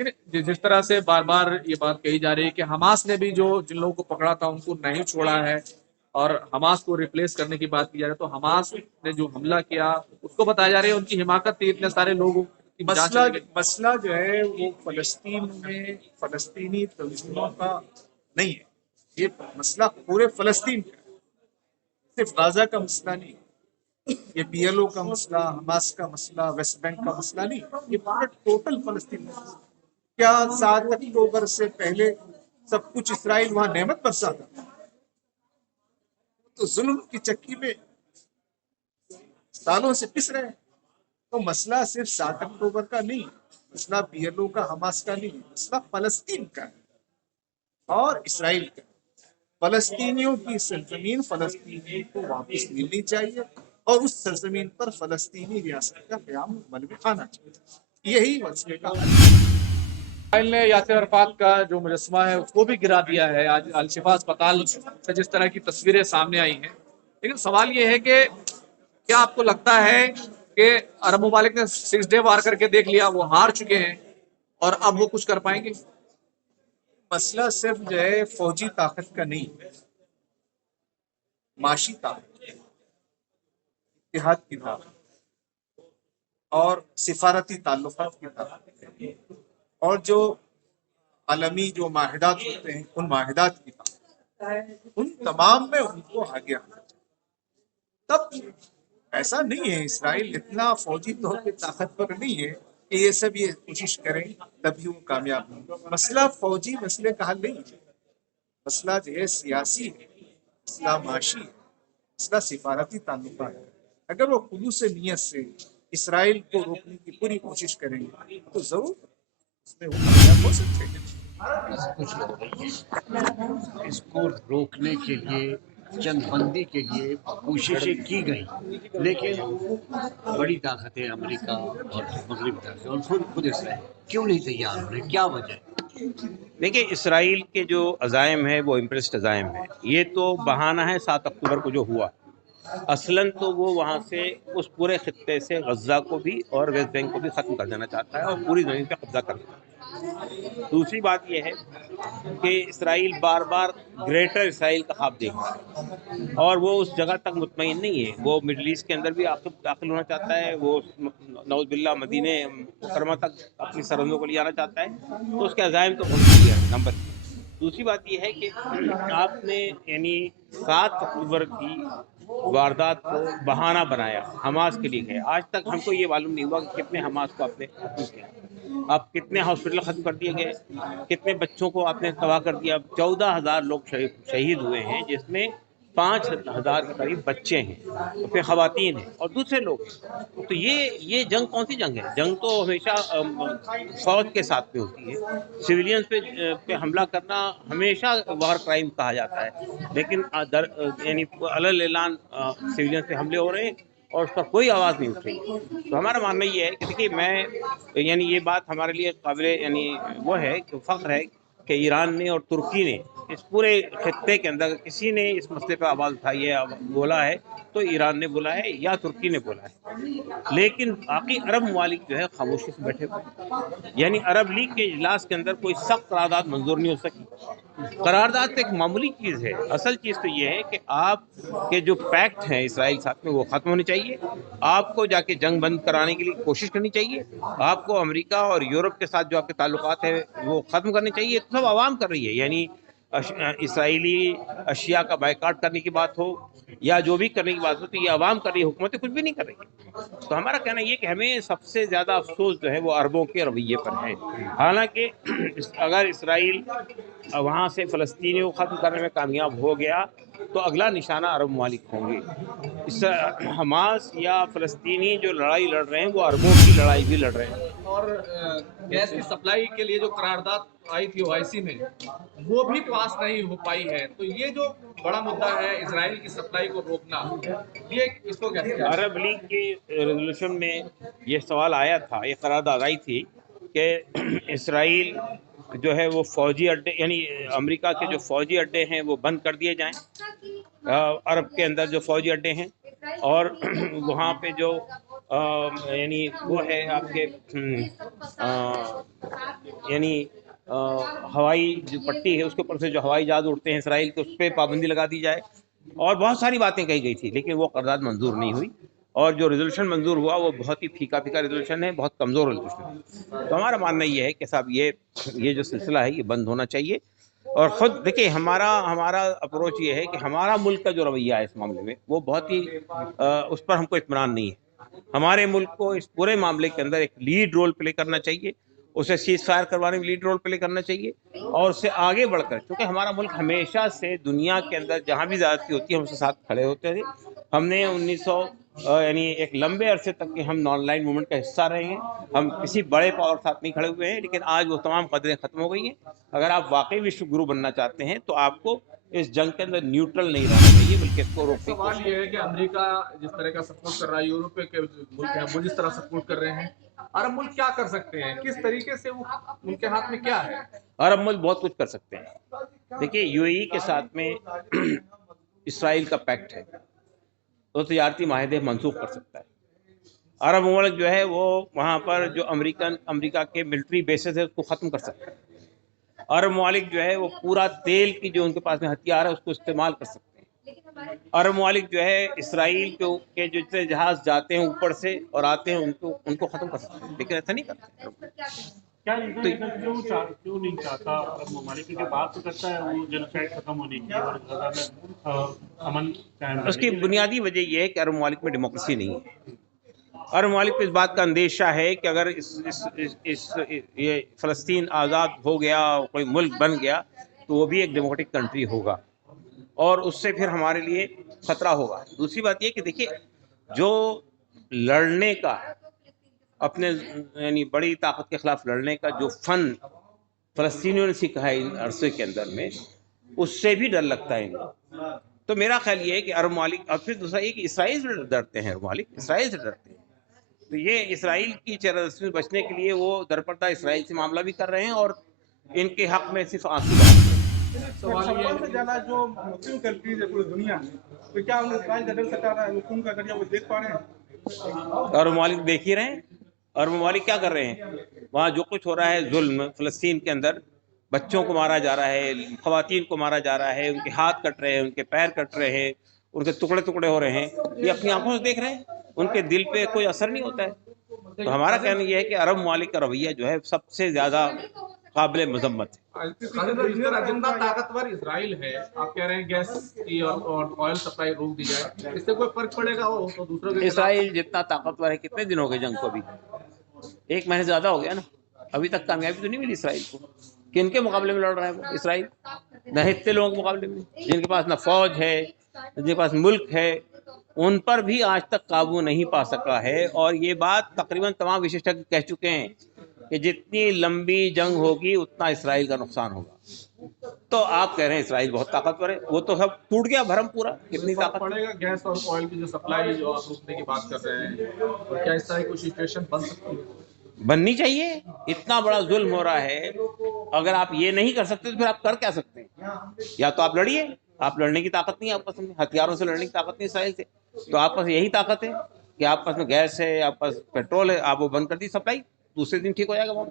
लेकिन जिस तरह से बार बार ये बात कही जा रही है कि हमास ने भी जो जिन लोगों को पकड़ा था उनको नहीं छोड़ा है और हमास को रिप्लेस करने की बात की जा रही है, तो हमास ने जो हमला किया उसको बताया जा रहा है उनकी हिमाकत थी, इतने सारे लोगों की जांच मसला चली गई। मसला जो है वो फलस्तीन में फलस्तीनी तंजीमों का नहीं है, ये मसला पूरे फलस्तीन का है। सिर्फ गाजा का मसला नहीं, ये PLO का मसला, हमास का मसला, वेस्ट बैंक का मसला नहीं, ये पूरा टोटल फलस्तीन का मसला। क्या 7 अक्टूबर से पहले सब कुछ इसराइल वहां नेमत बरसाता था? तो जुल्म की चक्की में सालों से पिस रहे हैं। तो मसला सिर्फ 7 अक्टूबर का नहीं, मसला PLO का, हमास का नहीं, मसला फलस्तीन का है और इसराइल का। फलस्तीनियों की सरजमीन फलस्तीनियों को वापस मिलनी चाहिए और उस सरजमीन पर फलस्तीनी रियासत का क़याम अमल में आना चाहिए। यही मसले का हल है। इसराइल ने यासिर अरफात का जो मुजस्मा है उसको भी गिरा दिया है। आज अल-शिफा अस्पताल से जिस तरह की तस्वीरें सामने आई हैं, लेकिन सवाल ये है कि क्या आपको लगता है कि अरब ममालिक ने 6 डे वार करके देख लिया, वो हार चुके हैं और अब वो कुछ कर पाएंगे? मसला सिर्फ जो है फौजी ताकत का नहीं, माशी ताकत, इत्तेहाद की ताकत और सिफारती ताल्लुकात की ताकत और जो आलमी जो माहिदात होते हैं उन माहिदात की ताकत, उन तमाम में उनको आगे आना। तब ऐसा नहीं है, इसराइल इतना फौजी तौर पे ताकतवर नहीं है कि ये सब ये कोशिश करें तभी वो कामयाब हों। मसला फौजी मसले का हल नहीं है, मसला जो है सियासी है, मसला माशी है, मसला सिफारती ताल्लुका है। अगर वो खुलूस नीयत से इसराइल को रोकने की पूरी कोशिश करेंगे तो जरूर उसमें वो कामयाब हो सकते हैं। कुछ लोग इसको रोकने के लिए, जंगबंदी के लिए कोशिशें की गई, लेकिन बड़ी ताकतें अमेरिका और मगरबी ताकतें और खुद इसराइल क्यों नहीं तैयार हो रहे, क्या वजह है? देखिए, इसराइल के जो अज़ाइम है वो इम्प्रेस्ड अज़ाइम है। ये तो बहाना है 7 अक्टूबर को जो हुआ। असलन तो वो वहाँ से उस पूरे खित्ते से गज़ा को भी और वेस्ट बैंक को भी ख़त्म कर देना चाहता है और पूरी ज़मीन पे कब्जा करना है। दूसरी बात यह है कि इसराइल बार बार ग्रेटर इसराइल का ख्वाब देख रहा है और वो उस जगह तक मुतमईन नहीं है। वो मिडल ईस्ट के अंदर भी दाखिल होना चाहता है, वो नौज़ुबिल्लाह मदीने मुकर्रमा तक अपनी सरहदों को ले जाना चाहता है। तो उसके अज़ाइम तो बहुत क्लियर है, नंबर 1। दूसरी बात यह है कि आपने यानी 7 अक्टूबर की वारदात को बहाना बनाया, हमास के लिए है। आज तक हमको ये मालूम नहीं हुआ कि कितने हमास को आपने खत्म किया, आप कितने हॉस्पिटल ख़त्म कर दिए गए, कितने बच्चों को आपने तबाह कर दिया। 14,000 लोग शहीद हुए हैं, जिसमें 5,000 के करीब बच्चे हैं और फिर ख़वातीन हैं और दूसरे लोग हैं। तो ये जंग कौन सी जंग है? जंग तो हमेशा फ़ौज के साथ में होती है। सिविलियंस पे हमला करना हमेशा वार क्राइम कहा जाता है, लेकिन यानी अलल ऐलान सिविलियंस पे हमले हो रहे हैं और उस पर कोई आवाज़ नहीं उठ रही। तो हमारा मानना ये है कि देखिए, मैं यानी ये बात हमारे लिए काबिले यानी वो है कि फ़ख्र है कि ईरान ने और तुर्की ने इस पूरे खित्ते के अंदर किसी ने इस मसले पर आवाज़ उठाई है, बोला है, तो ईरान ने बोला है या तुर्की ने बोला है। लेकिन बाकी अरब ममालिक जो है खामोशी से बैठे हुए, यानी अरब लीग के इजलास के अंदर कोई सख्त करारदाद मंजूर नहीं हो सकी। करारदाद तो एक मामूली चीज़ है, असल चीज़ तो ये है कि आप के जो पैक्ट हैं इसराइल साथ में वो ख़त्म होने चाहिए। आपको जाके जंग बंद कराने के लिए कोशिश करनी चाहिए। आपको अमेरिका और यूरोप के साथ जो आपके ताल्लुकात हैं वो ख़त्म करने चाहिए। तो सब आवाम कर रही है, यानी इसराइली अशिया का बायकाट करने की बात हो या जो भी करने की बात हो, तो ये आवाम कर रही है, हुकूमतें कुछ भी नहीं कर रही। तो हमारा कहना ये कि हमें सबसे ज़्यादा अफसोस जो है वो अरबों के रवैये पर है। हालांकि अगर इसराइल वहाँ से फ़लस्तीनियों को ख़त्म करने में कामयाब हो गया तो अगला निशाना अरब ममालिक होंगे। इस हमास या फ़लस्तीनी जो लड़ाई लड़ रहे हैं वो अरबों की लड़ाई भी लड़ रहे हैं। और गैस की सप्लाई के लिए जो करारदाद आई थी OIC में, वो भी पास नहीं हो पाई है। तो ये जो बड़ा मुद्दा है इजराइल की सप्लाई को रोकना, ये इसको कैसे? अरब लीग के रेजोल्यूशन में ये सवाल आया था, ये करारदाद आई थी कि इसराइल जो है वो फ़ौजी अड्डे यानी अमेरिका के जो फ़ौजी अड्डे हैं वो बंद कर दिए जाएं, अरब के अंदर जो फ़ौजी अड्डे हैं, और वहाँ पे जो यानी वो है आपके यानी हवाई जो पट्टी है उसके ऊपर से जो हवाई जहाज उड़ते हैं इसराइल के, उस पर पाबंदी लगा दी जाए, और बहुत सारी बातें कही गई थी, लेकिन वो करारदाद मंजूर नहीं हुई। और जो रेजोल्यूशन मंजूर हुआ वो बहुत ही फीका रेजोल्यूशन है, बहुत कमज़ोर रेजोल्यूशन है। तो हमारा मानना ये है कि साहब ये जो सिलसिला है ये बंद होना चाहिए। और ख़ुद देखिए हमारा अप्रोच ये है कि हमारा मुल्क का जो रवैया है इस मामले में वो बहुत ही उस पर हमको इत्मीनान नहीं है। हमारे मुल्क को इस पूरे मामले के अंदर एक लीड रोल प्ले करना चाहिए, उसे सीज फायर करवाने में लीड रोल प्ले करना चाहिए, और उससे आगे बढ़कर, क्योंकि हमारा मुल्क हमेशा से दुनिया के अंदर जहाँ भी ज़्यादती होती है हम उसके साथ खड़े होते थे। हमने 1900 यानी एक लंबे अरसे तक के हम नॉन लाइन मूवमेंट का हिस्सा रहे हैं, हम किसी बड़े पावर के साथ नहीं खड़े हुए हैं, लेकिन आज वो तमाम कदरें ख़त्म हो गई हैं। अगर आप वाकई विश्व गुरु बनना चाहते हैं तो आपको इस जंग के अंदर न्यूट्रल नहीं रहना चाहिए, बल्कि इसको रोकने की सवाल ये है कि अमेरिका जिस तरह का सपोर्ट कर रहा है, यूरोप के मुल्क हैं वो जिस तरह सपोर्ट कर रहे हैं, अरब मुल्क क्या कर सकते हैं, किस तरीके से वो उनके हाथ में क्या है? अरब मुल्क बहुत कुछ कर सकते हैं। देखिए यूएई के साथ में इसराइल का पैक्ट है, तो तजारती माहदे मंसूख कर सकता है। अरब मुल्क जो है वो वहाँ पर जो अमेरिका के मिलिट्री बेसेस है उसको ख़त्म कर सकता है। अरब ममालिक जो है वो पूरा तेल की जो उनके पास में हथियार है उसको इस्तेमाल कर सकते हैं। अरब ममालिक जो है इसराइल के जो जितने जहाज़ जाते हैं ऊपर से और आते हैं उनको ख़त्म कर सकते हैं, लेकिन ऐसा नहीं करते। क्या क्यों नहीं चाहता अरब ममालिक? क्योंकि बात तो करता है वो जेनोसाइड खत्म होने की और गजा में अमन कायम। उसकी बुनियादी वजह यह है कि अरब ममालिक में डेमोक्रेसी नहीं है। अरब ममालिक को इस बात का अंदेशा है कि अगर ये फ़लस्तीन आज़ाद हो गया, कोई मुल्क बन गया, तो वो भी एक डेमोक्रेटिक कंट्री होगा और उससे फिर हमारे लिए ख़तरा होगा। दूसरी बात ये कि देखिए जो लड़ने का अपने यानी बड़ी ताकत के ख़िलाफ़ लड़ने का जो फ़न फ़लस्तीनियों ने सीखा है इन अरसे के अंदर में, उससे भी डर लगता है इनको। तो मेरा ख्याल ये है कि अरब ममालिक, और फिर दूसरा ये कि इसराइल से डरते हैं, अरब ममालिक इसराइल से डरते हैं। तो ये इसराइल की चरदस्ती से बचने के लिए वो दरपरदा इसराइल से मामला भी कर रहे हैं और इनके हक़ में सिर्फ आंसू बहा रहे हैं। सवाल से ज्यादा जो मुस्लिम कंट्रीज है पूरी दुनिया में, तो क्या उन्हें इसराइल का डर सता रहा है? हुकूम का डर वो देख पा रहे हैं? और ममालिक देख ही रहे हैं। और ममालिक क्या कर रहे हैं? वहाँ जो कुछ हो रहा है जुल्म, फ़लस्तीन के अंदर बच्चों को मारा जा रहा है, ख़वातीन को मारा जा रहा है, उनके हाथ कट रहे हैं, उनके पैर कट रहे हैं, उनके टुकड़े टुकड़े हो रहे हैं, ये अपनी आंखों से देख रहे हैं, उनके दिल पे कोई असर नहीं होता है। तो हमारा कहना यह है कि अरब ममालिक का रवैया जो है सबसे ज़्यादा काबिल मजम्मत है। जितना ताकतवर इसराइल है, आप कह रहे हैं गैस की और ऑयल सप्लाई रोक दी जाए, इससे कोई फर्क पड़ेगा? हो तो दूसरों के इसराइल जितना ताकतवर है, कितने दिन हो गए जंग को? अभी 1 महीने से ज़्यादा हो गया ना, अभी तक कामयाबी तो नहीं मिली इसराइल को। किनके मुकाबले में लड़ रहा है वो इसराइल? न इतने लोगों के मुकाबले में, जिनके पास न फौज है, जिनके पास मुल्क है, उन पर भी आज तक काबू नहीं पा सका है। और ये बात तकरीबन तमाम विशेषज्ञ कह चुके हैं कि जितनी लंबी जंग होगी उतना इसराइल का नुकसान होगा। तो आप कह रहे हैं इसराइल बहुत ताकतवर है, वो तो सब टूट गया भरम पूरा। कितनी ताकत पड़ेगा गैस और ऑयल की जो सप्लाई जो आप रोकने की बात कर रहे हैं, और क्या इस तरह की सिचुएशन बन सकती है? बननी चाहिए। इतना बड़ा जुल्म हो रहा है, अगर आप ये नहीं कर सकते तो फिर आप कर क्या सकते हैं? या तो आप लड़िए, आप लड़ने की ताकत नहीं है आपके पास में, हथियारों से लड़ने की ताकत नहीं इसराइल से, तो आपके पास यही ताकत है कि आपके पास में गैस है, आपके पास पेट्रोल है, आप वो बंद कर दी सप्लाई, दूसरे दिन ठीक हो जाएगा वो।